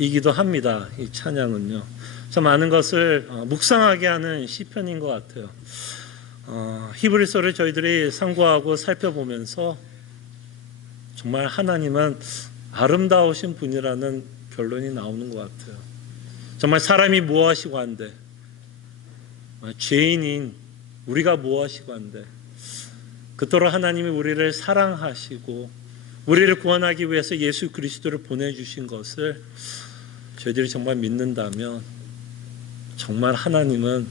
찬양이기도 합니다. 이 찬양은요. 참 많은 것을 묵상하게 하는 시편인 것 같아요. 히브리서를 저희들이 상고하고 살펴보면서 정말 하나님은 아름다우신 분이라는 결론이 나오는 것 같아요. 정말 사람이 무엇이고 한데, 죄인인 우리가 무엇이고 한데, 그토록 하나님이 우리를 사랑하시고 우리를 구원하기 위해서 예수 그리스도를 보내주신 것을 저희들이 정말 믿는다면 정말 하나님은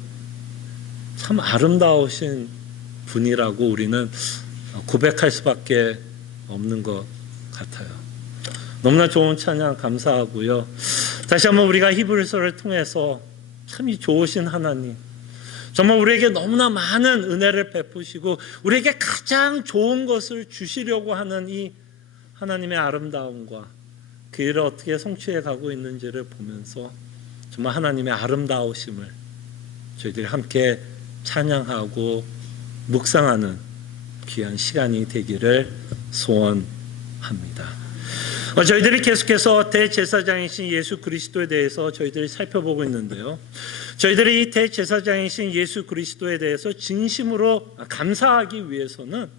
참 아름다우신 분이라고 우리는 고백할 수밖에 없는 것 같아요. 너무나 좋은 찬양 감사하고요. 다시 한번 우리가 히브리서를 통해서 참 이 좋으신 하나님, 정말 우리에게 너무나 많은 은혜를 베푸시고 우리에게 가장 좋은 것을 주시려고 하는 이 하나님의 아름다움과 그 일을 어떻게 성취해 가고 있는지를 보면서 정말 하나님의 아름다우심을 저희들이 함께 찬양하고 묵상하는 귀한 시간이 되기를 소원합니다. 저희들이 계속해서 대제사장이신 예수 그리스도에 대해서 저희들이 살펴보고 있는데요. 저희들이 이 대제사장이신 예수 그리스도에 대해서 진심으로 감사하기 위해서는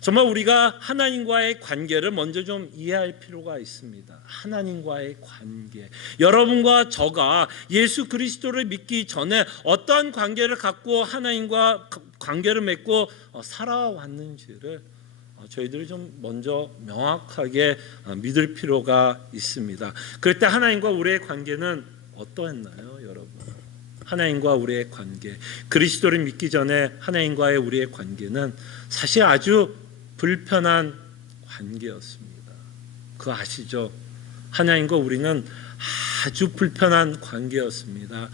정말 우리가 하나님과의 관계를 먼저 좀 이해할 필요가 있습니다. 하나님과의 관계. 여러분과 저가 예수 그리스도를 믿기 전에 어떠한 관계를 갖고 하나님과 관계를 맺고 살아왔는지를 저희들이 좀 먼저 명확하게 믿을 필요가 있습니다. 그럴 때 하나님과 우리의 관계는 어떠했나요, 여러분? 하나님과 우리의 관계, 그리스도를 믿기 전에 하나님과의 우리의 관계는 사실 아주 불편한 관계였습니다. 그거 아시죠? 하나님과 우리는 아주 불편한 관계였습니다.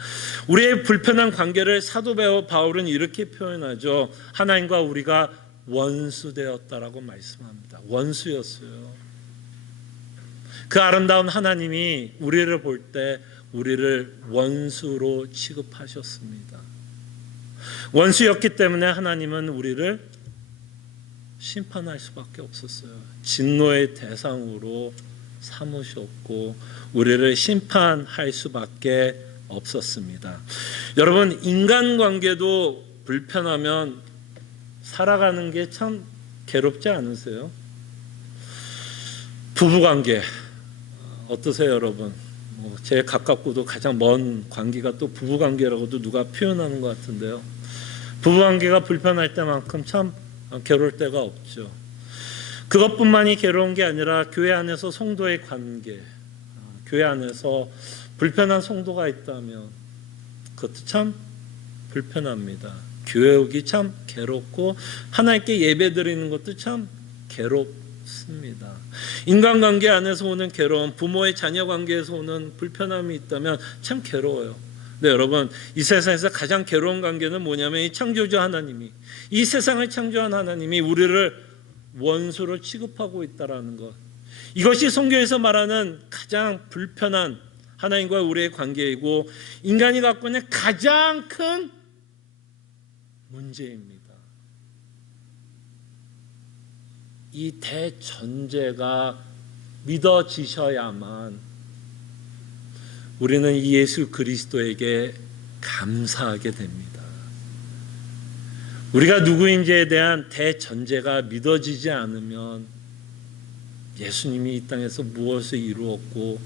우리의 불편한 관계를 사도 바울은 이렇게 표현하죠. 하나님과 우리가 원수되었다라고 말씀합니다. 원수였어요. 그 아름다운 하나님이 우리를 볼 때 우리를 원수로 취급하셨습니다. 원수였기 때문에 하나님은 우리를 심판할 수밖에 없었어요. 진노의 대상으로 삼으셨고 우리를 심판할 수밖에 없었습니다. 여러분, 인간관계도 불편하면 살아가는 게 참 괴롭지 않으세요? 부부관계 어떠세요, 여러분? 제일 가깝고도 가장 먼 관계가 또 부부관계라고도 누가 표현하는 것 같은데요. 부부관계가 불편할 때만큼 참 괴로울 때가 없죠. 그것뿐만이 괴로운 게 아니라 교회 안에서 성도의 관계, 교회 안에서 불편한 성도가 있다면 그것도 참 불편합니다. 교회 오기 참 괴롭고 하나님께 예배 드리는 것도 참 괴롭습니다. 인간관계 안에서 오는 괴로움, 부모의 자녀 관계에서 오는 불편함이 있다면 참 괴로워요. 네, 여러분, 이 세상에서 가장 괴로운 관계는 뭐냐면 이 창조주 하나님이, 이 세상을 창조한 하나님이 우리를 원수로 취급하고 있다라는 것. 이것이 성경에서 말하는 가장 불편한 하나님과 우리의 관계이고 인간이 갖고 있는 가장 큰 문제입니다. 이 대전제가 믿어지셔야만 우리는 이 예수 그리스도에게 감사하게 됩니다. 우리가 누구인지에 대한 대전제가 믿어지지 않으면 예수님이 이 땅에서 무엇을 이루었고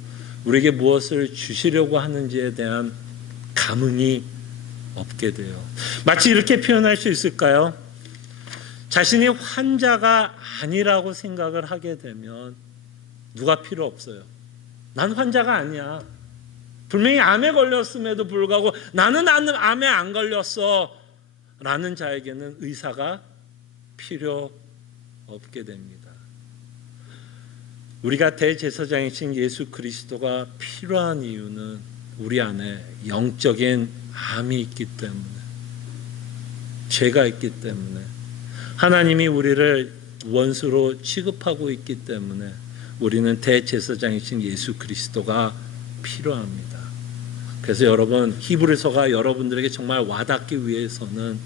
우리에게 무엇을 주시려고 하는지에 대한 감흥이 없게 돼요. 마치 이렇게 표현할 수 있을까요? 자신이 환자가 아니라고 생각을 하게 되면 누가 필요 없어요. 난 환자가 아니야. 분명히 암에 걸렸음에도 불구하고 나는 암에 안 걸렸어 라는 자에게는 의사가 필요 없게 됩니다. 우리가 대제사장이신 예수 그리스도가 필요한 이유는 우리 안에 영적인 암이 있기 때문에, 죄가 있기 때문에, 하나님이 우리를 원수로 취급하고 있기 때문에 우리는 대제사장이신 예수 그리스도가 필요합니다. 그래서 여러분, 히브리서가 여러분들에게 정말 와닿기 위해서는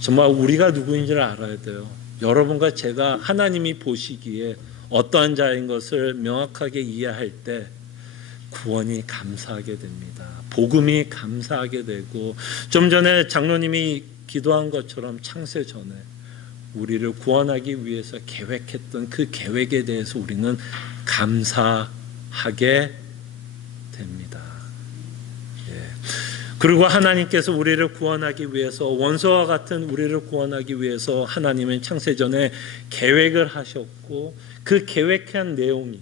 정말 우리가 누구인지를 알아야 돼요. 여러분과 제가 하나님이 보시기에 어떠한 자인 것을 명확하게 이해할 때 구원이 감사하게 됩니다. 복음이 감사하게 되고, 좀 전에 장로님이 기도한 것처럼 창세 전에 우리를 구원하기 위해서 계획했던 그 계획에 대해서 우리는 감사하게 됩니다. 그리고 하나님께서 우리를 구원하기 위해서, 원수와 같은 우리를 구원하기 위해서 하나님은 창세전에 계획을 하셨고, 그 계획한 내용이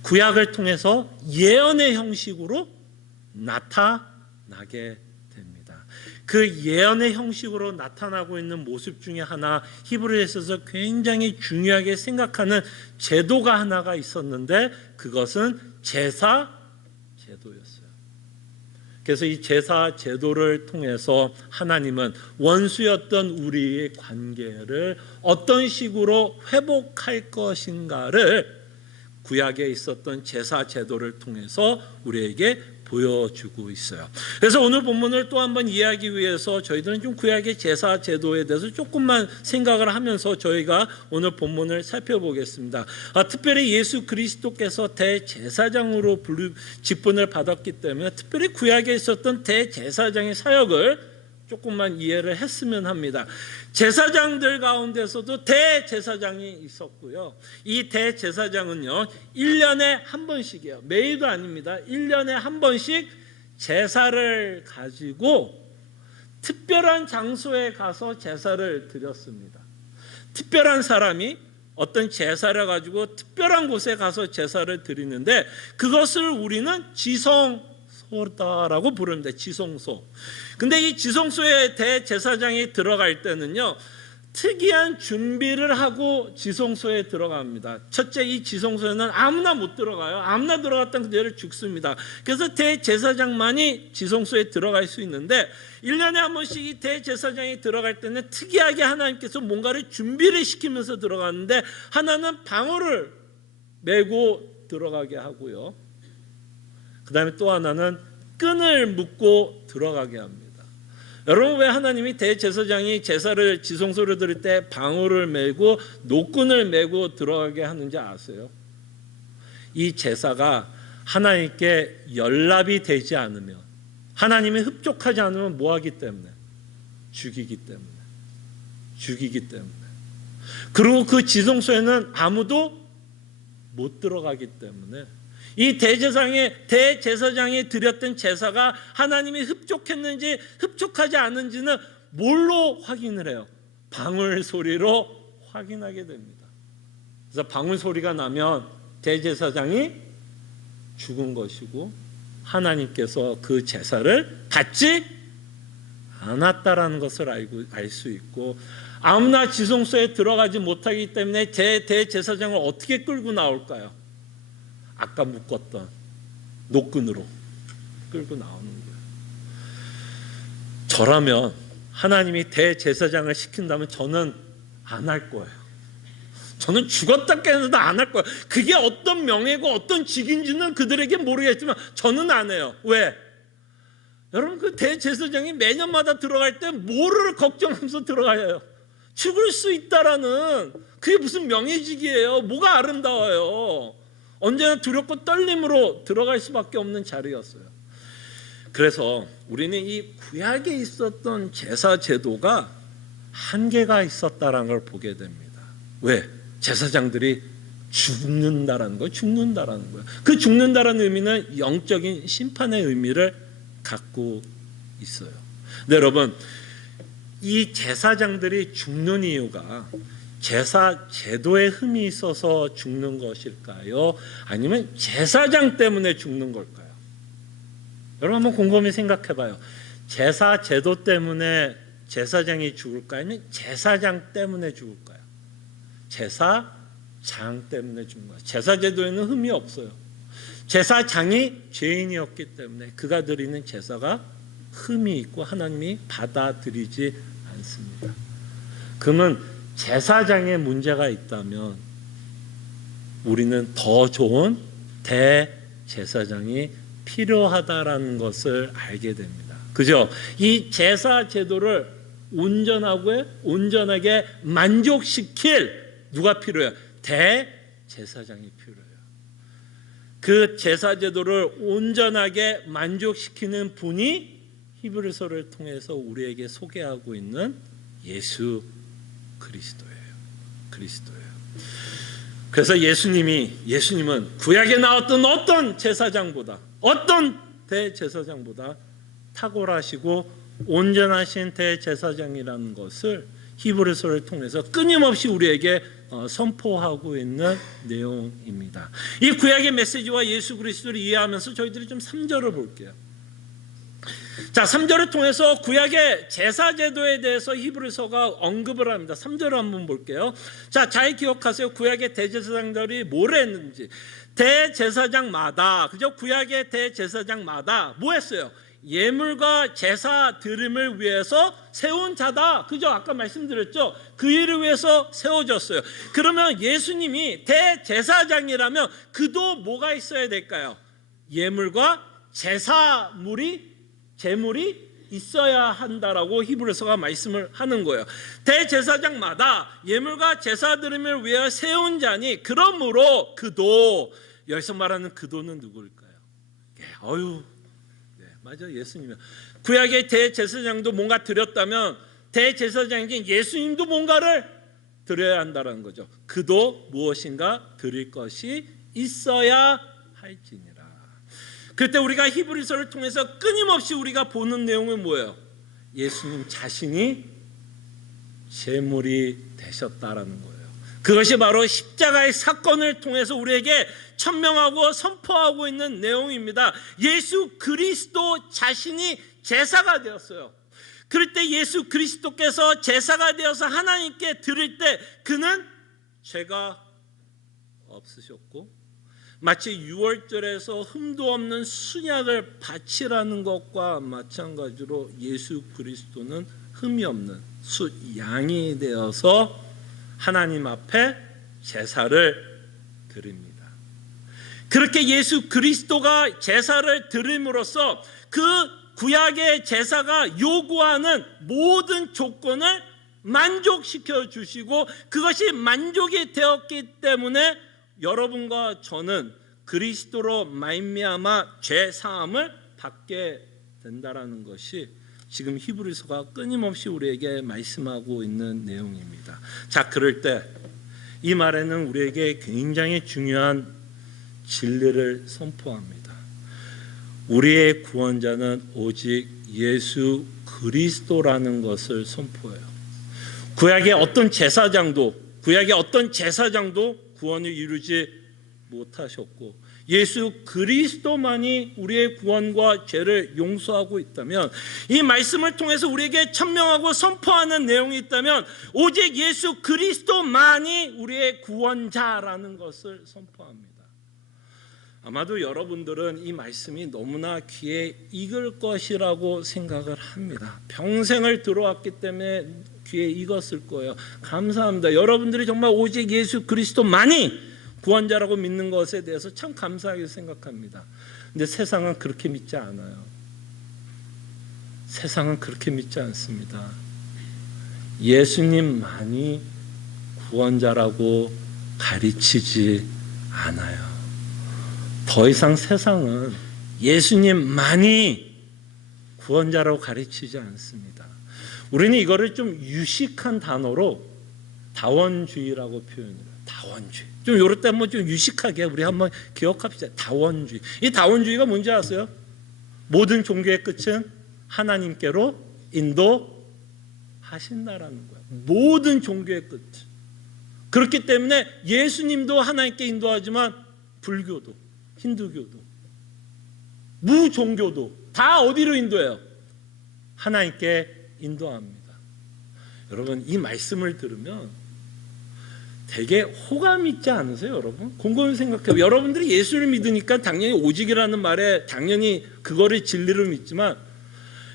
구약을 통해서 예언의 형식으로 나타나게 됩니다. 그 예언의 형식으로 나타나고 있는 모습 중에 하나, 히브리서에서 굉장히 중요하게 생각하는 제도가 하나가 있었는데, 그것은 제사 제도였어요. 그래서 이 제사 제도를 통해서 하나님은 원수였던 우리의 관계를 어떤 식으로 회복할 것인가를 구약에 있었던 제사 제도를 통해서 우리에게 보여주고 있어요. 그래서 오늘 본문을 또 한번 이해하기 위해서 저희들은 좀 구약의 제사 제도에 대해서 조금만 생각을 하면서 저희가 오늘 본문을 살펴보겠습니다. 특별히 예수 그리스도께서 대제사장으로 직분을 받았기 때문에 특별히 구약에 있었던 대제사장의 사역을 조금만 이해를 했으면 합니다. 제사장들 가운데서도 대제사장이 있었고요. 이 대제사장은요, 1년에 한 번씩이에요. 매일도 아닙니다. 1년에 한 번씩 제사를 가지고 특별한 장소에 가서 제사를 드렸습니다. 특별한 사람이 어떤 제사를 가지고 특별한 곳에 가서 제사를 드리는데, 그것을 우리는 지성소라고 부릅니다. 지성소. 근데 이 지성소에 대제사장이 들어갈 때는요, 특이한 준비를 하고 지성소에 들어갑니다. 첫째, 이 지성소에는 아무나 못 들어가요. 아무나 들어갔다면 그대로 죽습니다. 그래서 대제사장만이 지성소에 들어갈 수 있는데, 1년에 한 번씩 이 대제사장이 들어갈 때는 특이하게 하나님께서 뭔가를 준비를 시키면서 들어가는데, 하나는 방울을 메고 들어가게 하고요, 그 다음에 또 하나는 끈을 묶고 들어가게 합니다. 여러분, 왜 하나님이 대제사장이 제사를 지성소를 드릴 때 방울을 메고 노끈을 메고 들어가게 하는지 아세요? 이 제사가 하나님께 연락이 되지 않으면, 하나님이 흡족하지 않으면 뭐하기 때문에? 죽이기 때문에. 그리고 그 지성소에는 아무도 못 들어가기 때문에 이 대제사장이 드렸던 제사가 하나님이 흡족했는지 흡족하지 않은지는 뭘로 확인을 해요? 방울 소리로 확인하게 됩니다. 그래서 방울 소리가 나면 대제사장이 죽은 것이고, 하나님께서 그 제사를 받지 않았다라는 것을 알 수 있고, 아무나 지성소에 들어가지 못하기 때문에 대제사장을 어떻게 끌고 나올까요? 아까 묶었던 노끈으로 끌고 나오는 거예요. 저라면 하나님이 대제사장을 시킨다면 저는 안 할 거예요. 저는 죽었다 깨어나도 안 할 거예요. 그게 어떤 명예고 어떤 직인지는 그들에게 모르겠지만 저는 안 해요. 왜? 여러분, 그 대제사장이 매년마다 들어갈 때 뭐를 걱정하면서 들어가요? 죽을 수 있다라는, 그게 무슨 명예직이에요? 뭐가 아름다워요? 언제나 두렵고 떨림으로 들어갈 수밖에 없는 자리였어요. 그래서 우리는 이 구약에 있었던 제사 제도가 한계가 있었다는 걸 보게 됩니다. 왜? 제사장들이 죽는다라는 거예요. 그 죽는다라는 의미는 영적인 심판의 의미를 갖고 있어요. 근데 여러분, 이 제사장들이 죽는 이유가 제사 제도에 흠이 있어서 죽는 것일까요? 아니면 제사장 때문에 죽는 걸까요? 여러분, 한번 곰곰이 생각해 봐요. 제사 제도 때문에 제사장이 죽을까요? 아니면 제사장 때문에 죽을까요? 제사장 때문에 죽는 거예요. 제사 제도에는 흠이 없어요. 제사장이 죄인이었기 때문에 그가 드리는 제사가 흠이 있고 하나님이 받아들이지 않습니다. 그러면 제사장에 문제가 있다면 우리는 더 좋은 대제사장이 필요하다라는 것을 알게 됩니다. 그죠? 이 제사 제도를 온전하게 만족시킬 누가 필요해요? 대제사장이 필요해요. 그 제사 제도를 온전하게 만족시키는 분이 히브리서를 통해서 우리에게 소개하고 있는 예수 그리스도예요. 그래서 예수님은 구약에 나왔던 어떤 제사장보다, 어떤 대제사장보다 탁월하시고 온전하신 대제사장이라는 것을 히브리서를 통해서 끊임없이 우리에게 선포하고 있는 내용입니다. 이 구약의 메시지와 예수 그리스도를 이해하면서 저희들이 좀 3절을 볼게요. 자, 3절을 통해서 구약의 제사 제도에 대해서 히브리서가 언급을 합니다. 3절을 한번 볼게요. 자, 잘 기억하세요. 구약의 대제사장들이 뭘 했는지. 대제사장마다, 그죠? 구약의 대제사장마다 뭐 했어요? 예물과 제사 드림을 위해서 세운 자다. 그죠? 아까 말씀드렸죠? 그 일을 위해서 세워졌어요. 그러면 예수님이 대제사장이라면 그도 뭐가 있어야 될까요? 예물과 제물이 있어야 한다라고 히브리서가 말씀을 하는 거예요. 대제사장마다 예물과 제사 드림을 위해 세운 자니 그러므로 그도, 여기서 말하는 그도는 누구일까요? 맞아, 예수님이요. 구약의 대제사장도 뭔가 드렸다면 대제사장인 예수님도 뭔가를 드려야 한다는 거죠. 그도 무엇인가 드릴 것이 있어야 할지니라. 그때 우리가 히브리서를 통해서 끊임없이 우리가 보는 내용은 뭐예요? 예수님 자신이 제물이 되셨다라는 거예요. 그것이 바로 십자가의 사건을 통해서 우리에게 천명하고 선포하고 있는 내용입니다. 예수 그리스도 자신이 제사가 되었어요. 그럴 때 예수 그리스도께서 제사가 되어서 하나님께 드릴 때 그는 죄가 없으셨고 마치 유월절에서 흠도 없는 순약을 바치라는 것과 마찬가지로 예수 그리스도는 흠이 없는 숫양이 되어서 하나님 앞에 제사를 드립니다. 그렇게 예수 그리스도가 제사를 드림으로써 그 구약의 제사가 요구하는 모든 조건을 만족시켜 주시고 그것이 만족이 되었기 때문에 여러분과 저는 그리스도로 말미암아 죄 사함을 받게 된다라는 것이 지금 히브리서가 끊임없이 우리에게 말씀하고 있는 내용입니다. 자, 그럴 때 이 말에는 우리에게 굉장히 중요한 진리를 선포합니다. 우리의 구원자는 오직 예수 그리스도라는 것을 선포해요. 구약의 어떤 제사장도 구원을 이루지 못하셨고 예수 그리스도만이 우리의 구원과 죄를 용서하고 있다면, 이 말씀을 통해서 우리에게 천명하고 선포하는 내용이 있다면 오직 예수 그리스도만이 우리의 구원자라는 것을 선포합니다. 아마도 여러분들은 이 말씀이 너무나 귀에 익을 것이라고 생각을 합니다. 평생을 들어왔기 때문에 귀에 익었을 거예요. 감사합니다. 여러분들이 정말 오직 예수 그리스도만이 구원자라고 믿는 것에 대해서 참 감사하게 생각합니다. 근데 세상은 그렇게 믿지 않아요. 세상은 그렇게 믿지 않습니다. 예수님만이 구원자라고 가르치지 않아요. 더 이상 세상은 예수님만이 구원자라고 가르치지 않습니다. 우리는 이거를 좀 유식한 단어로 다원주의라고 표현해요. 다원주의. 좀 요럴 때 한번 좀 유식하게 우리 한번 기억합시다. 다원주의. 이 다원주의가 뭔지 아세요? 모든 종교의 끝은 하나님께로 인도하신다라는 거예요. 모든 종교의 끝. 그렇기 때문에 예수님도 하나님께 인도하지만 불교도, 힌두교도, 무종교도 다 어디로 인도해요? 하나님께 인도합니다. 여러분, 이 말씀을 들으면 되게 호감 있지 않으세요, 여러분? 곰곰이 생각해요. 여러분들이 예수를 믿으니까 당연히 오직이라는 말에 당연히 그거를 진리로 믿지만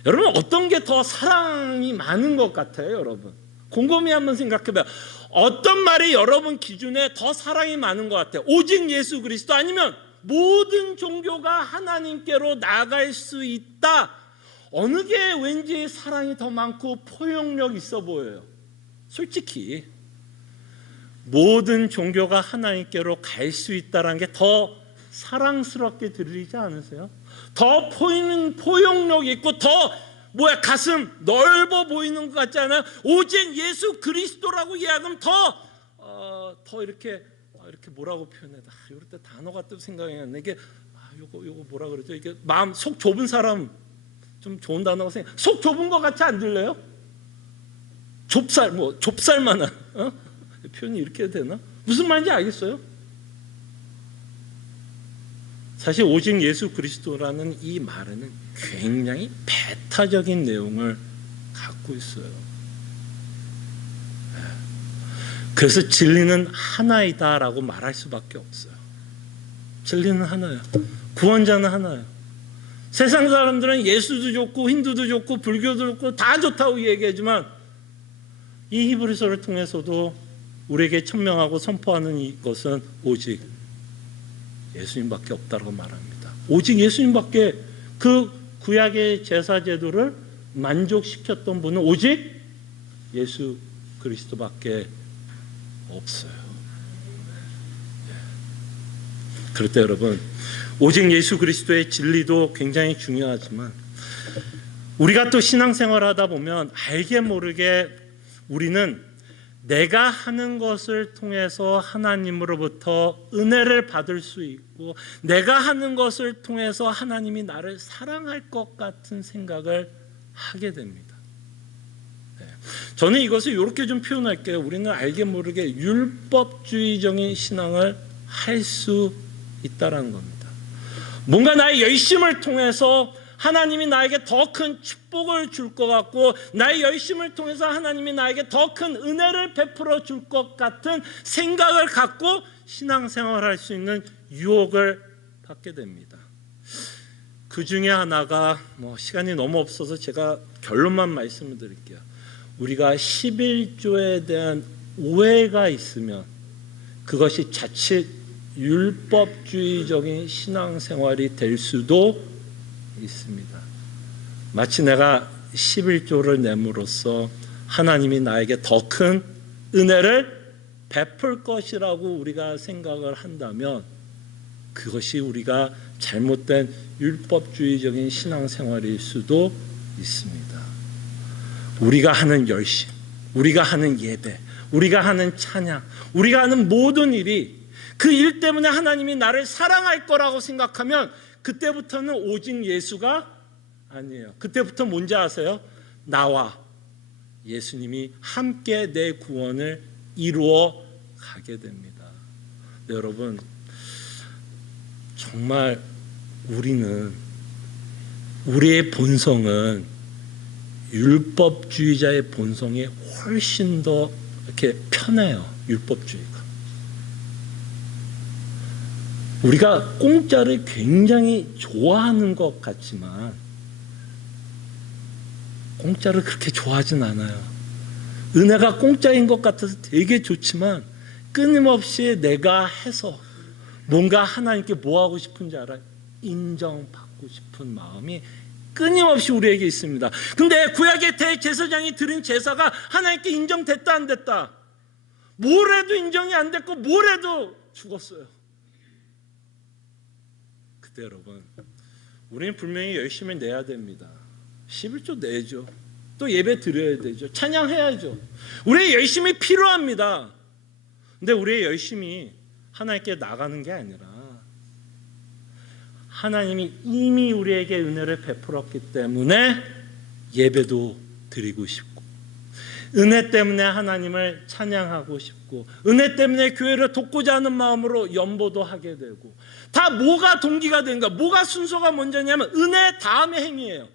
여러분 어떤 게 더 사랑이 많은 것 같아요, 여러분? 곰곰이 한번 생각해봐요. 어떤 말이 여러분 기준에 더 사랑이 많은 것 같아요? 오직 예수 그리스도 아니면 모든 종교가 하나님께로 나아갈 수 있다. 어느 게 왠지 사랑이 더 많고 포용력 있어 보여요? 솔직히 모든 종교가 하나님께로 갈 수 있다는 게 더 사랑스럽게 들리지 않으세요? 더 포용력 있고 더 가슴 넓어 보이는 것 같지 않아요? 오직 예수 그리스도라고 이야기하면 더 이렇게 뭐라고 표현해? 이럴 때 단어가 또 생각이 안 나. 이게 요거 뭐라 그러죠? 이게 마음 속 좁은 사람 좀 좋은 단어가 속 좁은 것 같이 안 들려요? 좁쌀만한 표현이 이렇게 해도 되나? 무슨 말인지 알겠어요? 사실 오직 예수 그리스도라는 이 말에는 굉장히 배타적인 내용을 갖고 있어요. 그래서 진리는 하나이다라고 말할 수밖에 없어요. 진리는 하나예요. 구원자는 하나예요. 세상 사람들은 예수도 좋고 힌두도 좋고 불교도 좋고 다 좋다고 얘기하지만 이 히브리서를 통해서도 우리에게 천명하고 선포하는 이것은 오직 예수님밖에 없다고 말합니다. 오직 예수님밖에 그 구약의 제사 제도를 만족시켰던 분은 오직 예수 그리스도밖에 없어요. 그럴 때 여러분, 오직 예수 그리스도의 진리도 굉장히 중요하지만 우리가 또 신앙생활을 하다 보면 알게 모르게 우리는 내가 하는 것을 통해서 하나님으로부터 은혜를 받을 수 있고 내가 하는 것을 통해서 하나님이 나를 사랑할 것 같은 생각을 하게 됩니다. 저는 이것을 이렇게 좀 표현할게요. 우리는 알게 모르게 율법주의적인 신앙을 할 수 있다는 겁니다. 뭔가 나의 열심을 통해서 하나님이 나에게 더 큰 축복을 줄 것 같고 나의 열심을 통해서 하나님이 나에게 더 큰 은혜를 베풀어 줄 것 같은 생각을 갖고 신앙생활을 할 수 있는 유혹을 받게 됩니다. 그 중에 하나가 시간이 너무 없어서 제가 결론만 말씀을 드릴게요. 우리가 11조에 대한 오해가 있으면 그것이 자칫 율법주의적인 신앙생활이 될 수도 있습니다. 마치 내가 11조를 내므로써 하나님이 나에게 더 큰 은혜를 베풀 것이라고 우리가 생각을 한다면 그것이 우리가 잘못된 율법주의적인 신앙생활일 수도 있습니다. 우리가 하는 열심, 우리가 하는 예배, 우리가 하는 찬양, 우리가 하는 모든 일이 그 일 때문에 하나님이 나를 사랑할 거라고 생각하면 그때부터는 오직 예수가 아니에요. 그때부터 뭔지 아세요? 나와 예수님이 함께 내 구원을 이루어 가게 됩니다. 네, 여러분, 정말 우리의 본성은 율법주의자의 본성이 훨씬 더 이렇게 편해요. 율법주의가. 우리가 공짜를 굉장히 좋아하는 것 같지만 공짜를 그렇게 좋아하진 않아요. 은혜가 공짜인 것 같아서 되게 좋지만 끊임없이 내가 해서 뭔가 하나님께 뭐 하고 싶은지 알아요? 인정받고 싶은 마음이 끊임없이 우리에게 있습니다. 근데 구약의 대제사장이 드린 제사가 하나님께 인정됐다 안 됐다? 뭘 해도 인정이 안 됐고 뭘 해도 죽었어요. 그때 여러분, 우리는 분명히 열심히 내야 됩니다. 11조 내죠. 또 예배 드려야 되죠. 찬양해야죠. 우리의 열심이 필요합니다. 근데 우리의 열심이 하나님께 나가는 게 아니라 하나님이 이미 우리에게 은혜를 베풀었기 때문에 예배도 드리고 싶고 은혜 때문에 하나님을 찬양하고 싶고 은혜 때문에 교회를 돕고자 하는 마음으로 연보도 하게 되고 다 뭐가 동기가 되는가? 뭐가 순서가 먼저냐면 은혜 다음에 행위예요.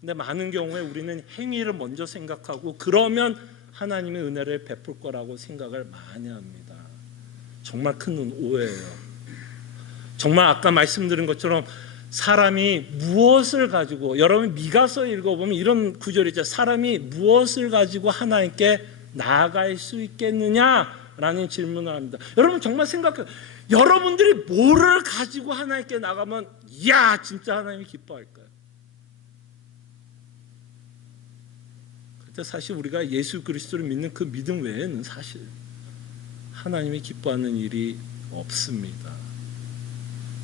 근데 많은 경우에 우리는 행위를 먼저 생각하고 그러면 하나님의 은혜를 베풀 거라고 생각을 많이 합니다. 정말 큰 오해예요. 정말 아까 말씀드린 것처럼 사람이 무엇을 가지고, 여러분 미가서 읽어보면 이런 구절이 있죠. 사람이 무엇을 가지고 하나님께 나아갈 수 있겠느냐라는 질문을 합니다. 여러분 정말 생각해요. 여러분들이 뭐를 가지고 하나님께 나가면 이야 진짜 하나님이 기뻐할까요? 그때 사실 우리가 예수 그리스도를 믿는 그 믿음 외에는 사실 하나님이 기뻐하는 일이 없습니다.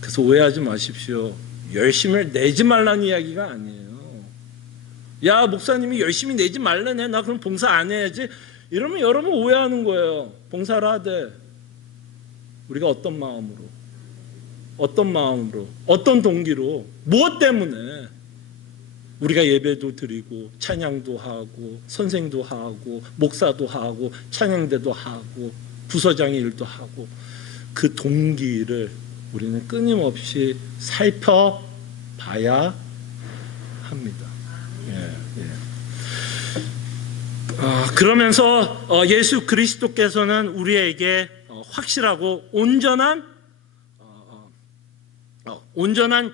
그래서 오해하지 마십시오. 열심을 내지 말라는 이야기가 아니에요. 야, 목사님이 열심히 내지 말라네. 나 그럼 봉사 안 해야지. 이러면 여러분 오해하는 거예요. 봉사를 하되 우리가 어떤 마음으로, 어떤 동기로, 무엇 때문에 우리가 예배도 드리고 찬양도 하고 선생도 하고 목사도 하고 찬양대도 하고 부서장의 일도 하고, 그 동기를 우리는 끊임없이 살펴봐야 합니다. 그러면서 예수 그리스도께서는 우리에게 확실하고 온전한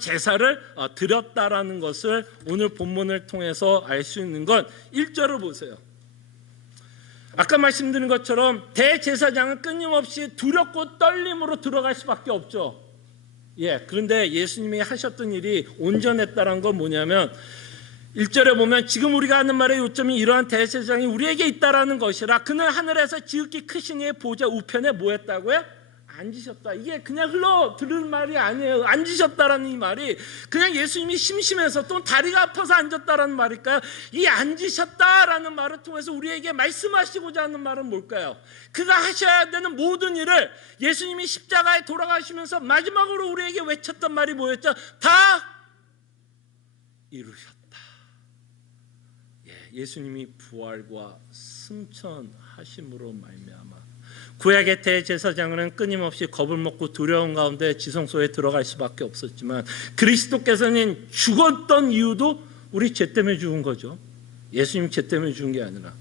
제사를 드렸다라는 것을 오늘 본문을 통해서 알 수 있는 건 1절을 보세요. 아까 말씀드린 것처럼 대제사장은 끊임없이 두렵고 떨림으로 들어갈 수밖에 없죠. 그런데 예수님이 하셨던 일이 온전했다는 건 뭐냐면 1절에 보면 지금 우리가 하는 말의 요점이 이러한 대제사장이 우리에게 있다라는 것이라. 그는 하늘에서 지극히 크신 이의 보좌 우편에 뭐 했다고요? 앉으셨다. 이게 그냥 흘러 들은 말이 아니에요. 앉으셨다라는 이 말이 그냥 예수님이 심심해서 또 다리가 아파서 앉았다라는 말일까요? 이 앉으셨다라는 말을 통해서 우리에게 말씀하시고자 하는 말은 뭘까요? 그가 하셔야 되는 모든 일을 예수님이 십자가에 돌아가시면서 마지막으로 우리에게 외쳤던 말이 뭐였죠? 다 이루셨다. 예수님이 부활과 승천하심으로 말미암아 구약의 대제사장은 끊임없이 겁을 먹고 두려운 가운데 지성소에 들어갈 수밖에 없었지만 그리스도께서는 죽었던 이유도 우리 죄 때문에 죽은 거죠. 예수님 죄 때문에 죽은 게 아니라.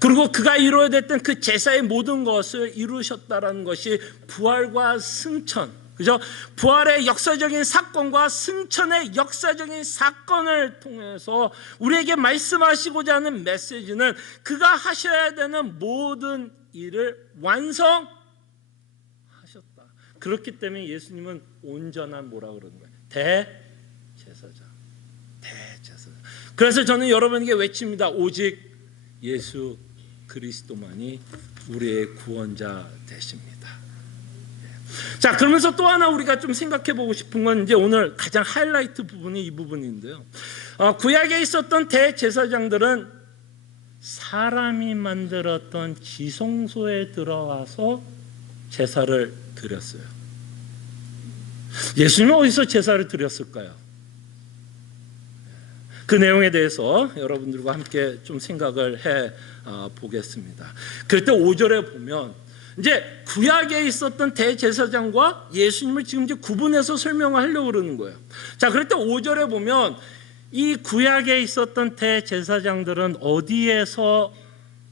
그리고 그가 이루어야 됐던 그 제사의 모든 것을 이루셨다라는 것이 부활과 승천, 그죠? 부활의 역사적인 사건과 승천의 역사적인 사건을 통해서 우리에게 말씀하시고자 하는 메시지는 그가 하셔야 되는 모든 일을 완성하셨다. 그렇기 때문에 예수님은 온전한 뭐라 그러는 거예요? 대제사장. 그래서 저는 여러분에게 외칩니다. 오직 예수 그리스도만이 우리의 구원자 되십니다. 자, 그러면서 또 하나 우리가 좀 생각해 보고 싶은 건 이제 오늘 가장 하이라이트 부분이 이 부분인데요. 구약에 있었던 대제사장들은 사람이 만들었던 지성소에 들어와서 제사를 드렸어요. 예수님은 어디서 제사를 드렸을까요? 그 내용에 대해서 여러분들과 함께 좀 생각을 해 보겠습니다. 그럴 때 5절에 보면 이제 구약에 있었던 대제사장과 예수님을 지금 이제 구분해서 설명하려고 그러는 거예요. 자, 그럴 때 5절에 보면 이 구약에 있었던 대제사장들은 어디에서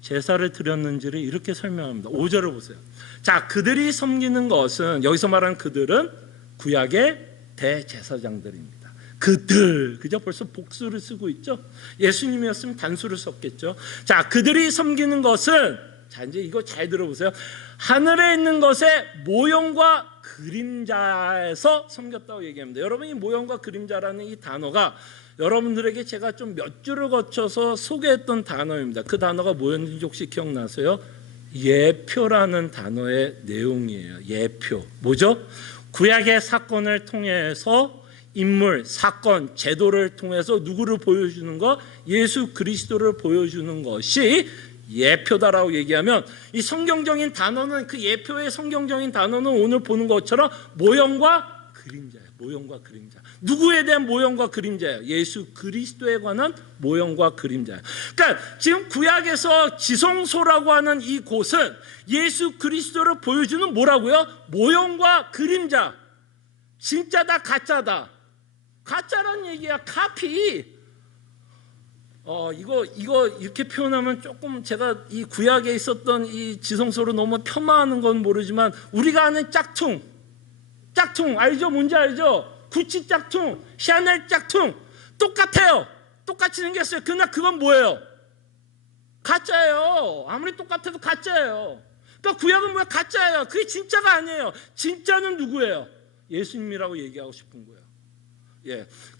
제사를 드렸는지를 이렇게 설명합니다. 5절을 보세요. 자, 그들이 섬기는 것은, 여기서 말하는 그들은 구약의 대제사장들입니다. 그들, 그죠? 벌써 복수를 쓰고 있죠? 예수님이었으면 단수를 썼겠죠? 자, 그들이 섬기는 것은, 자, 이제 이거 잘 들어보세요. 하늘에 있는 것의 모형과 그림자에서 섬겼다고 얘기합니다. 여러분, 이 모형과 그림자라는 이 단어가 여러분들에게 제가 좀 몇 줄을 거쳐서 소개했던 단어입니다. 그 단어가 뭐였는지 혹시 기억나세요? 예표라는 단어의 내용이에요. 예표. 뭐죠? 구약의 사건을 통해서 인물, 사건, 제도를 통해서 누구를 보여주는 것? 예수 그리스도를 보여주는 것이 예표다라고 얘기하면, 이 성경적인 단어는, 그 예표의 성경적인 단어는 오늘 보는 것처럼 모형과 그림자예요. 모형과 그림자. 누구에 대한 모형과 그림자예요? 예수 그리스도에 관한 모형과 그림자예요. 그러니까 지금 구약에서 지성소라고 하는 이 곳은 예수 그리스도를 보여주는 뭐라고요? 모형과 그림자. 진짜다 가짜다. 가짜란 얘기야. 카피. 이거 이렇게 표현하면 조금 제가 이 구약에 있었던 이 지성소를 너무 폄하하는 건 모르지만, 우리가 아는 짝퉁 알죠? 뭔지 알죠? 구찌 짝퉁, 샤넬 짝퉁 똑같아요. 똑같이 생겼어요. 그러나 그건 뭐예요? 가짜예요. 아무리 똑같아도 가짜예요. 그러니까 구약은 뭐야? 가짜예요. 그게 진짜가 아니에요. 진짜는 누구예요? 예수님이라고 얘기하고 싶은 거예요.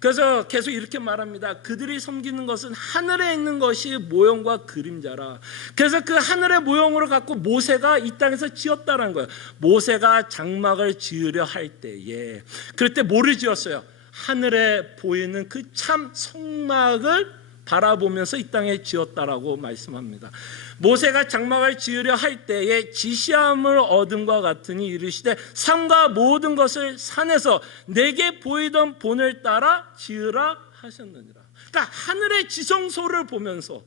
그래서 계속 이렇게 말합니다. 그들이 섬기는 것은 하늘에 있는 것이 모형과 그림자라. 그래서 그 하늘의 모형으로 갖고 모세가 이 땅에서 지었다는 거예요. 모세가 장막을 지으려 할 때에, 그럴 때 뭐를 지었어요? 하늘에 보이는 그 참 성막을 바라보면서 이 땅에 지었다라고 말씀합니다. 모세가 장막을 지으려 할 때에 지시함을 얻음과 같으니 이르시되 산과 모든 것을 산에서 내게 보이던 본을 따라 지으라 하셨느니라. 그러니까 하늘의 지성소를 보면서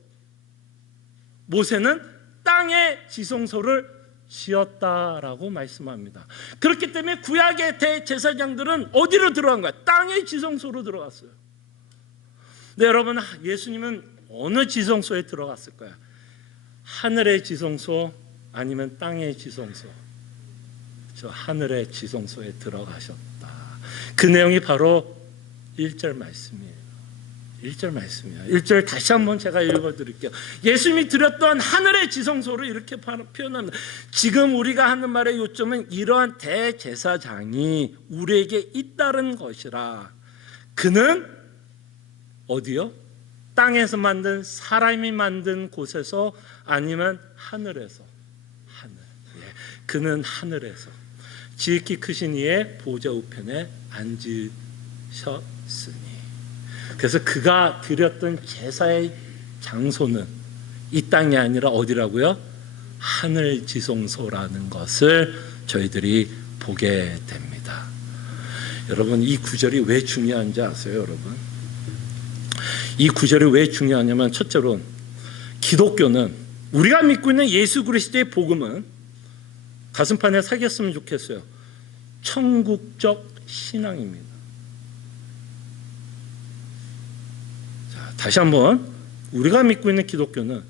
모세는 땅의 지성소를 지었다라고 말씀합니다. 그렇기 때문에 구약의 대제사장들은 어디로 들어간 거야? 땅의 지성소로 들어갔어요. 네, 여러분, 예수님은 어느 지성소에 들어갔을까요? 하늘의 지성소 아니면 땅의 지성소? 저 하늘의 지성소에 들어가셨다. 그 내용이 바로 1절 말씀이에요. 1절 말씀이에요. 1절 다시 한번 제가 읽어드릴게요. 예수님이 드렸던 하늘의 지성소를 이렇게 표현합니다. 지금 우리가 하는 말의 요점은 이러한 대제사장이 우리에게 잇따른 것이라. 그는 어디요? 땅에서 만든 사람이 만든 곳에서 아니면 하늘에서. 하늘. 그는 하늘에서 지극히 크신 이의 보좌 우편에 앉으셨으니. 그래서 그가 드렸던 제사의 장소는 이 땅이 아니라 어디라고요? 하늘 지성소라는 것을 저희들이 보게 됩니다. 여러분, 이 구절이 왜 중요한지 아세요, 여러분? 이 구절이 왜 중요하냐면, 첫째로 기독교는, 우리가 믿고 있는 예수 그리스도의 복음은 가슴판에 새겼으면 좋겠어요. 천국적 신앙입니다. 자, 다시 한번, 우리가 믿고 있는 기독교는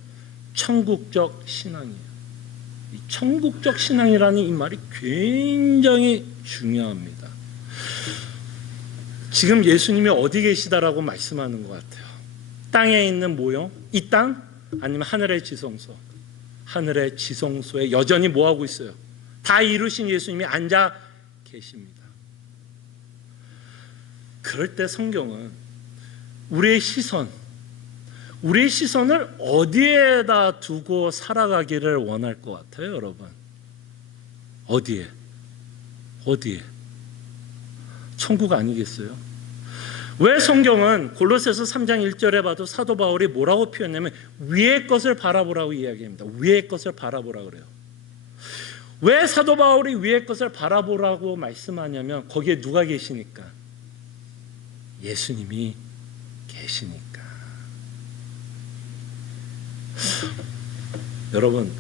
천국적 신앙이에요. 이 천국적 신앙이라는 이 말이 굉장히 중요합니다. 지금 예수님이 어디 계시다라고 말씀하는 것 같아요. 땅에 있는 모형, 이 땅 아니면 하늘의 지성소. 하늘의 지성소에 여전히 뭐하고 있어요? 다 이루신 예수님이 앉아 계십니다. 그럴 때 성경은 우리의 시선을 어디에다 두고 살아가기를 원할 것 같아요, 여러분? 어디에? 천국 아니겠어요? 왜 성경은 골로새서 3장 1절에 봐도 사도 바울이 뭐라고 표현하냐면 위의 것을 바라보라고 이야기합니다. 위의 것을 바라보라 그래요. 왜 사도 바울이 위의 것을 바라보라고 말씀하냐면 거기에 누가 계시니까? 예수님이 계시니까. 여러분,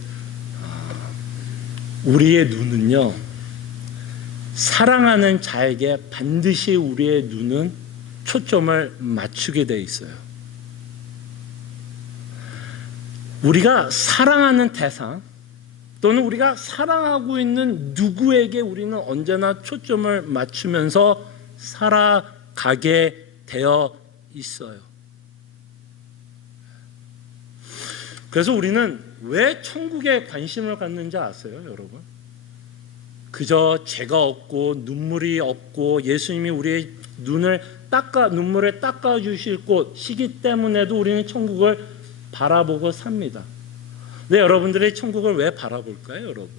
우리의 눈은요, 사랑하는 자에게 반드시 우리의 눈은 초점을 맞추게 돼 있어요. 우리가 사랑하는 대상 또는 우리가 사랑하고 있는 누구에게 우리는 언제나 초점을 맞추면서 살아가게 되어 있어요. 그래서 우리는 왜 천국에 관심을 갖는지 아세요, 여러분? 그저 죄가 없고 눈물이 없고 예수님이 우리의 눈물을 닦아 주실 곳이기 때문에도 우리는 천국을 바라보고 삽니다. 네, 여러분들의 천국을 왜 바라볼까요, 여러분?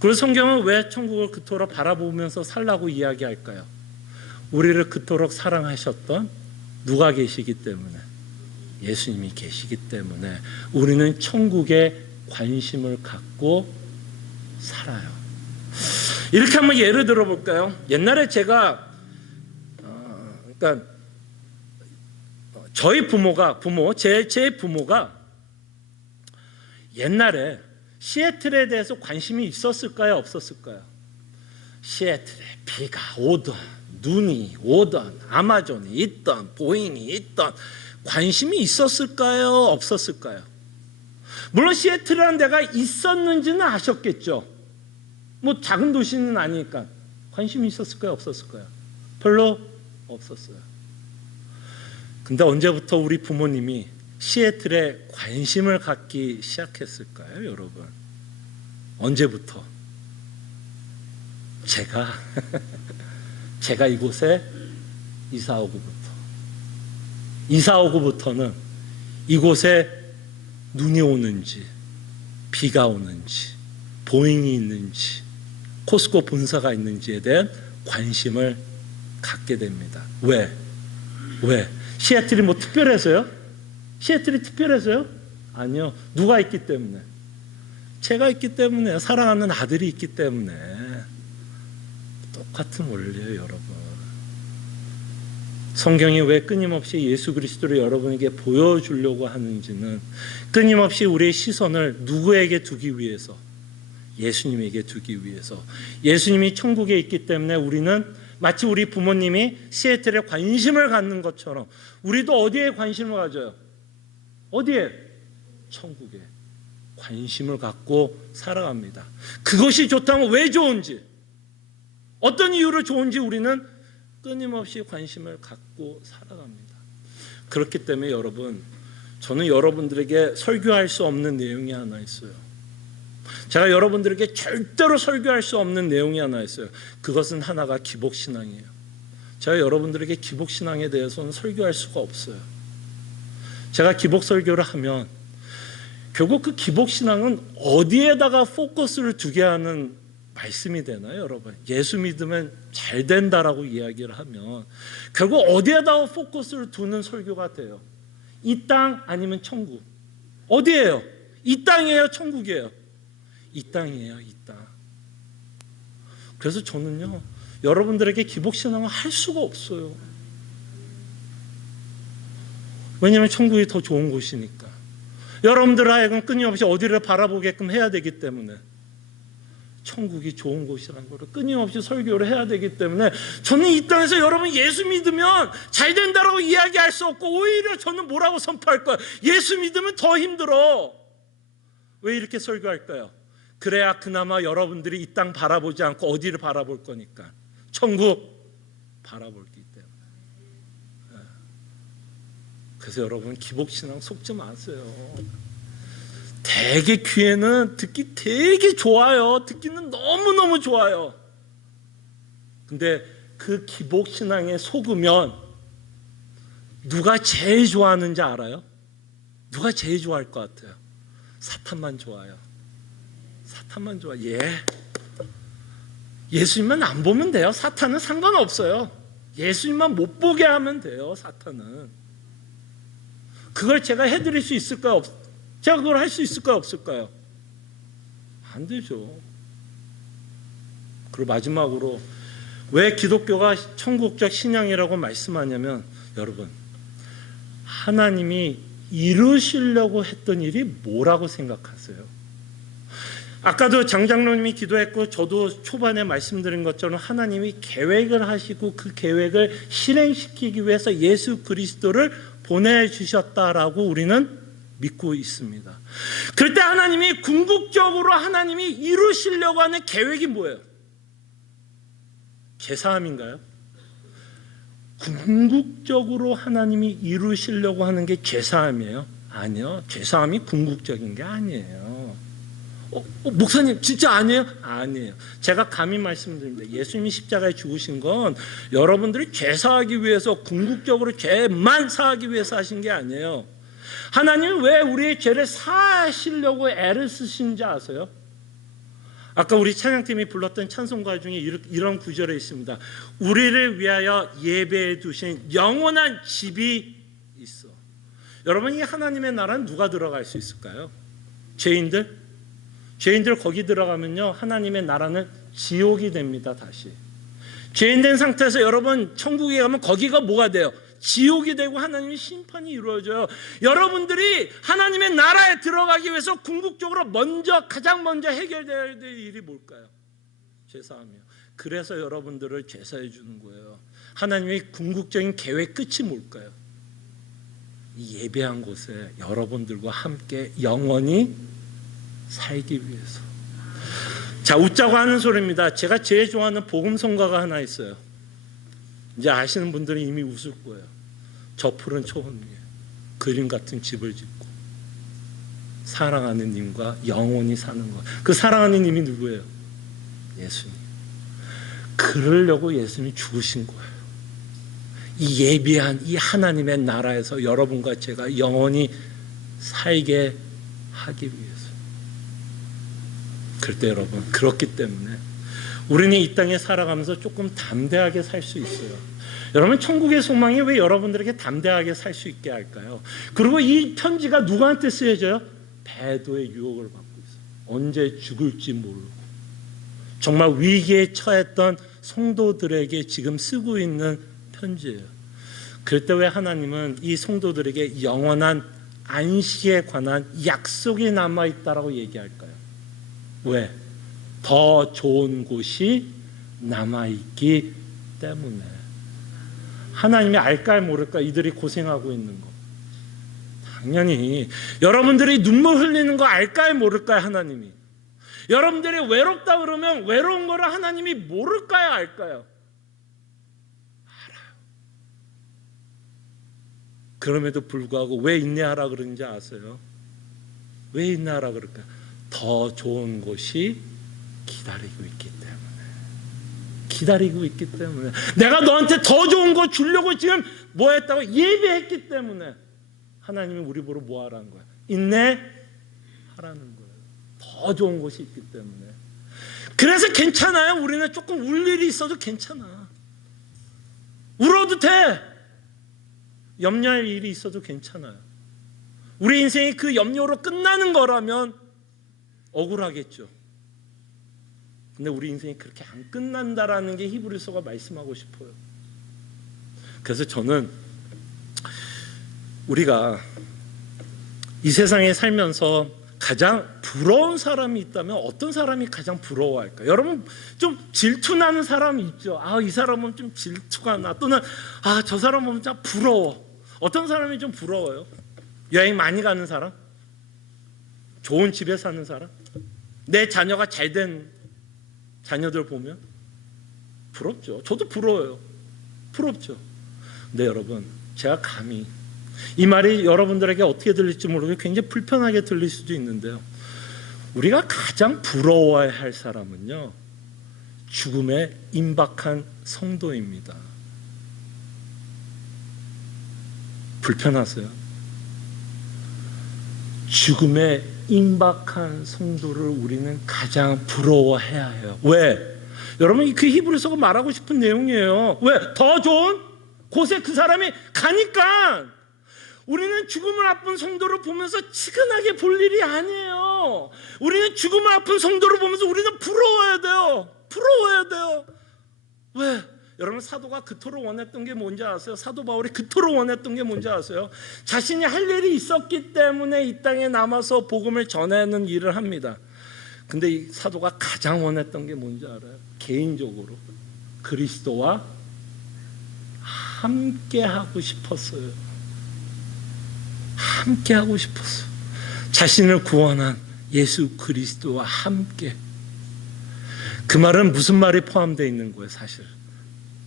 그리고 성경은 왜 천국을 그토록 바라보면서 살라고 이야기할까요? 우리를 그토록 사랑하셨던 누가 계시기 때문에, 예수님이 계시기 때문에 우리는 천국에 관심을 갖고 살아요. 이렇게 한번 예를 들어볼까요? 옛날에 제가 그러니까 저희 제 부모가 옛날에 시애틀에 대해서 관심이 있었을까요, 없었을까요? 시애틀에 비가 오던 눈이 오던 아마존이 있던 보잉이 있던 관심이 있었을까요, 없었을까요? 물론 시애틀이라는 데가 있었는지는 아셨겠죠. 뭐 작은 도시는 아니니까. 관심이 있었을까요, 없었을까요? 별로 없었어요. 근데 언제부터 우리 부모님이 시애틀에 관심을 갖기 시작했을까요, 여러분? 언제부터? 제가 이곳에 이사 오고부터는 이곳에 눈이 오는지 비가 오는지 보잉이 있는지 코스코 본사가 있는지에 대한 관심을 갖게 됩니다. 왜? 시애틀이 뭐 특별해서요? 시애틀이 특별해서요? 아니요. 누가 있기 때문에? 제가 있기 때문에, 사랑하는 아들이 있기 때문에. 똑같은 원리예요, 여러분. 성경이 왜 끊임없이 예수 그리스도를 여러분에게 보여주려고 하는지는 끊임없이 우리의 시선을 누구에게 두기 위해서? 예수님에게 두기 위해서. 예수님이 천국에 있기 때문에 우리는 마치 우리 부모님이 시애틀에 관심을 갖는 것처럼 우리도 어디에 관심을 가져요? 어디에? 천국에 관심을 갖고 살아갑니다. 그것이 좋다면 왜 좋은지, 어떤 이유로 좋은지 우리는 끊임없이 관심을 갖고 살아갑니다. 그렇기 때문에 여러분, 저는 여러분들에게 설교할 수 없는 내용이 하나 있어요. 제가 여러분들에게 절대로 설교할 수 없는 내용이 하나 있어요. 그것은 하나가 기복신앙이에요. 제가 여러분들에게 기복신앙에 대해서는 설교할 수가 없어요. 제가 기복설교를 하면 결국 그 기복신앙은 어디에다가 포커스를 두게 하는 말씀이 되나요, 여러분? 예수 믿으면 잘 된다라고 이야기를 하면 결국 어디에다가 포커스를 두는 설교가 돼요? 이 땅 아니면 천국? 어디예요? 이 땅이에요, 천국이에요? 이 땅이에요, 이 땅. 그래서 저는요, 여러분들에게 기복신앙을 할 수가 없어요. 왜냐하면 천국이 더 좋은 곳이니까. 여러분들 하여금 끊임없이 어디를 바라보게끔 해야 되기 때문에, 천국이 좋은 곳이라는 것을 끊임없이 설교를 해야 되기 때문에, 저는 이 땅에서 여러분 예수 믿으면 잘 된다라고 이야기할 수 없고, 오히려 저는 뭐라고 선포할 거예요? 예수 믿으면 더 힘들어. 왜 이렇게 설교할까요? 그래야 그나마 여러분들이 이 땅 바라보지 않고 어디를 바라볼 거니까, 천국 바라볼기 때문에. 그래서 여러분, 기복신앙 속지 마세요. 되게 귀에는 듣기 되게 좋아요. 듣기는 너무너무 좋아요. 근데 그 기복신앙에 속으면 누가 제일 좋아하는지 알아요? 누가 제일 좋아할 것 같아요? 사탄만 좋아요. 사탄만 좋아. 예수님만 안 보면 돼요. 사탄은 상관없어요. 예수님만 못 보게 하면 돼요. 사탄은. 그걸 제가 해드릴 수 있을까요? 제가 그걸 할 수 있을까요? 없을까요? 안 되죠. 그리고 마지막으로 왜 기독교가 천국적 신앙이라고 말씀하냐면, 여러분, 하나님이 이루시려고 했던 일이 뭐라고 생각하세요? 아까도 장장로님이 기도했고 저도 초반에 말씀드린 것처럼 하나님이 계획을 하시고 그 계획을 실행시키기 위해서 예수 그리스도를 보내주셨다라고 우리는 믿고 있습니다. 그럴 때 하나님이 궁극적으로 하나님이 이루시려고 하는 계획이 뭐예요? 제사함인가요? 궁극적으로 하나님이 이루시려고 하는 게 제사함이에요? 아니요. 제사함이 궁극적인 게 아니에요. 목사님 진짜 아니에요? 아니에요. 제가 감히 말씀드립니다. 예수님이 십자가에 죽으신 건 여러분들이 죄사하기 위해서, 궁극적으로 죄만 사하기 위해서 하신 게 아니에요. 하나님이 왜 우리의 죄를 사하시려고 애를 쓰신지 아세요? 아까 우리 찬양팀이 불렀던 찬송가 중에 이런 구절이 있습니다. 우리를 위하여 예배해 두신 영원한 집이 있어. 여러분, 이 하나님의 나라는 누가 들어갈 수 있을까요? 죄인들 거기 들어가면요, 하나님의 나라는 지옥이 됩니다. 다시 죄인된 상태에서 여러분 천국에 가면 거기가 뭐가 돼요? 지옥이 되고 하나님의 심판이 이루어져요. 여러분들이 하나님의 나라에 들어가기 위해서 궁극적으로 가장 먼저 해결돼야 될 일이 뭘까요? 제사함이요. 그래서 여러분들을 제사해 주는 거예요. 하나님의 궁극적인 계획 끝이 뭘까요? 이 예배한 곳에 여러분들과 함께 영원히 살기 위해서. 자, 웃자고 하는 소리입니다. 제가 제일 좋아하는 복음성가가 하나 있어요. 이제 아시는 분들은 이미 웃을 거예요. 저 푸른 초원 위에 그림 같은 집을 짓고 사랑하는 님과 영원히 사는 것. 그 사랑하는 님이 누구예요? 예수님. 그러려고 예수님이 죽으신 거예요. 이 예비한 이 하나님의 나라에서 여러분과 제가 영원히 살게 하기 위해서. 그때 여러분, 그렇기 때문에 우리는 이 땅에 살아가면서 조금 담대하게 살 수 있어요. 여러분, 천국의 소망이 왜 여러분들에게 담대하게 살 수 있게 할까요? 그리고 이 편지가 누구한테 쓰여져요? 배도의 유혹을 받고 있어요. 언제 죽을지 모르고 정말 위기에 처했던 성도들에게 지금 쓰고 있는 편지예요. 그럴 때 왜 하나님은 이 성도들에게 영원한 안식에 관한 약속이 남아있다라고 얘기할까요? 왜? 더 좋은 곳이 남아있기 때문에. 하나님이 알까 모를까 이들이 고생하고 있는 거. 당연히 여러분들이 눈물 흘리는 거 알까 모를까요? 하나님이. 여러분들이 외롭다 그러면 외로운 거를 하나님이 모를까요? 알까요? 알아요. 그럼에도 불구하고 왜 인내하라 그러는지 아세요? 왜 인내하라 그럴까요? 더 좋은 곳이 기다리고 있기 때문에. 기다리고 있기 때문에. 내가 너한테 더 좋은 거 주려고 지금 뭐 했다고? 예배했기 때문에. 하나님이 우리 보러 뭐 하라는 거야? 인내하라는 거예요. 더 좋은 곳이 있기 때문에. 그래서 괜찮아요. 우리는 조금 울 일이 있어도 괜찮아. 울어도 돼. 염려할 일이 있어도 괜찮아요. 우리 인생이 그 염려로 끝나는 거라면 억울하겠죠. 근데 우리 인생이 그렇게 안 끝난다라는 게 히브리서가 말씀하고 싶어요. 그래서 저는 우리가 이 세상에 살면서 가장 부러운 사람이 있다면 어떤 사람이 가장 부러워할까요? 여러분, 좀 질투나는 사람이 있죠. 아, 이 사람은 좀 질투가 나. 또는 아, 저 사람은 좀 부러워. 어떤 사람이 좀 부러워요? 여행 많이 가는 사람? 좋은 집에 사는 사람? 내 자녀가 잘된 자녀들 보면 부럽죠. 저도 부러워요. 부럽죠. 근데 여러분, 제가 감히 이 말이 여러분들에게 어떻게 들릴지 모르고 굉장히 불편하게 들릴 수도 있는데요. 우리가 가장 부러워야 할 사람은요, 죽음에 임박한 성도입니다. 불편하세요? 죽음에 임박한 성도를 우리는 가장 부러워해야 해요. 왜? 여러분, 그 히브리서가 말하고 싶은 내용이에요. 왜? 더 좋은 곳에 그 사람이 가니까. 우리는 죽음을 앞둔 성도를 보면서 치근하게 볼 일이 아니에요. 우리는 죽음을 앞둔 성도를 보면서 우리는 부러워야 돼요. 부러워야 돼요. 왜? 여러분, 사도가 그토록 원했던 게 뭔지 아세요? 사도 바울이 그토록 원했던 게 뭔지 아세요? 자신이 할 일이 있었기 때문에 이 땅에 남아서 복음을 전하는 일을 합니다. 근데 이 사도가 가장 원했던 게 뭔지 알아요? 개인적으로 그리스도와 함께 하고 싶었어요. 함께 하고 싶었어요. 자신을 구원한 예수 그리스도와 함께. 그 말은 무슨 말이 포함되어 있는 거예요? 사실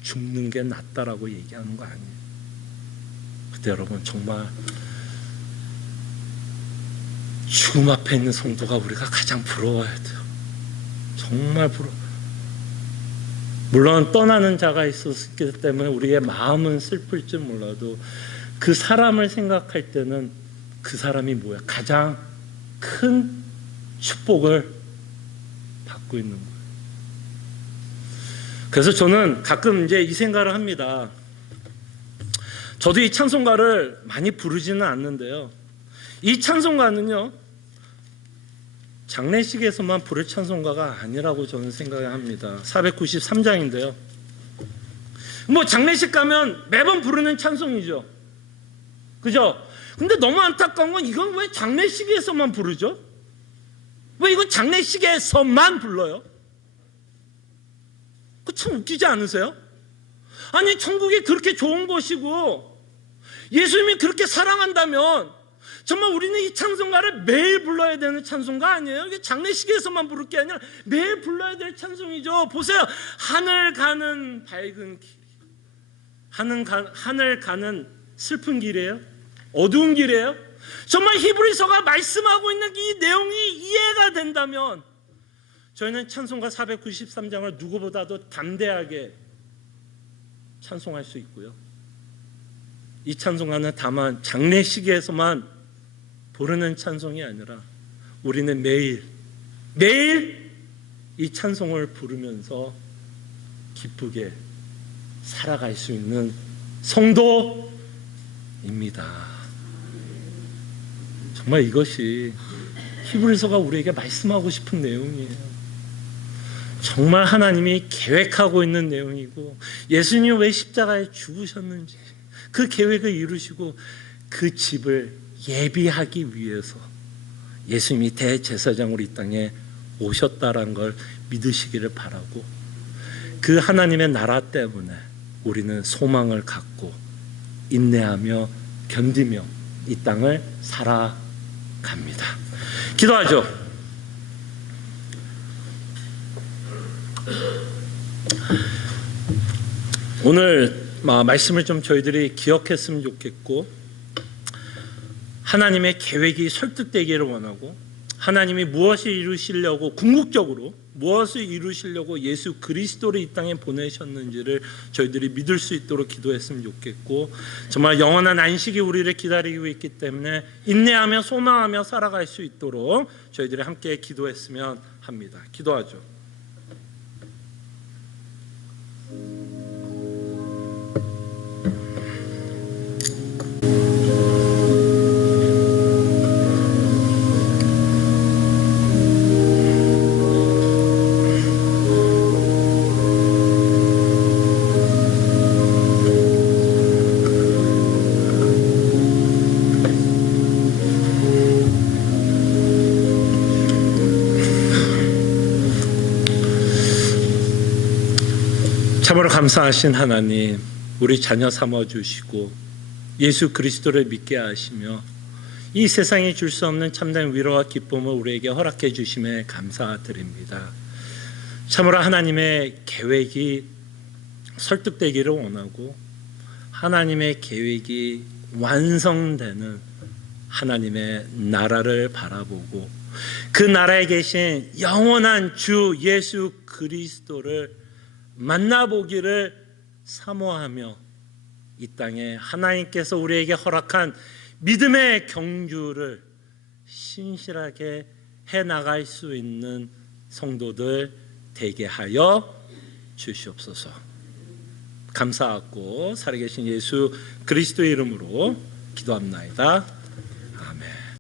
죽는 게 낫다라고 얘기하는 거 아니에요. 그때 여러분, 정말 죽음 앞에 있는 성도가 우리가 가장 부러워야 돼요. 정말 부러워. 물론 떠나는 자가 있었기 때문에 우리의 마음은 슬플지 몰라도 그 사람을 생각할 때는 그 사람이 뭐야? 가장 큰 축복을 받고 있는 거예요. 그래서 저는 가끔 이제 이 생각을 합니다. 저도 이 찬송가를 많이 부르지는 않는데요. 이 찬송가는요, 장례식에서만 부를 찬송가가 아니라고 저는 생각을 합니다. 493장인데요. 뭐 장례식 가면 매번 부르는 찬송이죠. 그죠? 근데 너무 안타까운 건 이건 왜 장례식에서만 부르죠? 왜 이건 장례식에서만 불러요? 그 참 웃기지 않으세요? 아니, 천국이 그렇게 좋은 곳이고 예수님이 그렇게 사랑한다면 정말 우리는 이 찬송가를 매일 불러야 되는 찬송가 아니에요? 이게 장례식에서만 부를 게 아니라 매일 불러야 될 찬송이죠. 보세요. 하늘 가는 밝은 길, 하늘 가는 슬픈 길이에요? 어두운 길이에요? 정말 히브리서가 말씀하고 있는 이 내용이 이해가 된다면 저희는 찬송가 493장을 누구보다도 담대하게 찬송할 수 있고요. 이 찬송가는 다만 장례식에서만 부르는 찬송이 아니라 우리는 매일 이 찬송을 부르면서 기쁘게 살아갈 수 있는 성도입니다. 정말 이것이 히브리서가 우리에게 말씀하고 싶은 내용이에요. 정말 하나님이 계획하고 있는 내용이고, 예수님이 왜 십자가에 죽으셨는지 그 계획을 이루시고 그 집을 예비하기 위해서 예수님이 대제사장으로 이 땅에 오셨다는 걸 믿으시기를 바라고, 그 하나님의 나라 때문에 우리는 소망을 갖고 인내하며 견디며 이 땅을 살아갑니다. 기도하죠. 오늘 말씀을 좀 저희들이 기억했으면 좋겠고, 하나님의 계획이 설득되기를 원하고, 하나님이 무엇을 이루시려고, 궁극적으로 무엇을 이루시려고 예수 그리스도를 이 땅에 보내셨는지를 저희들이 믿을 수 있도록 기도했으면 좋겠고, 정말 영원한 안식이 우리를 기다리고 있기 때문에 인내하며 소망하며 살아갈 수 있도록 저희들이 함께 기도했으면 합니다. 기도하죠. 참으로 감사하신 하나님, 우리 자녀 삼아주시고 예수 그리스도를 믿게 하시며 이 세상에 줄 수 없는 참된 위로와 기쁨을 우리에게 허락해 주심에 감사드립니다. 참으로 하나님의 계획이 설득되기를 원하고, 하나님의 계획이 완성되는 하나님의 나라를 바라보고, 그 나라에 계신 영원한 주 예수 그리스도를 만나보기를 사모하며 이 땅에 하나님께서 우리에게 허락한 믿음의 경주를 신실하게 해나갈 수 있는 성도들 되게 하여 주시옵소서. 감사하고 살아계신 예수 그리스도의 이름으로 기도합나이다.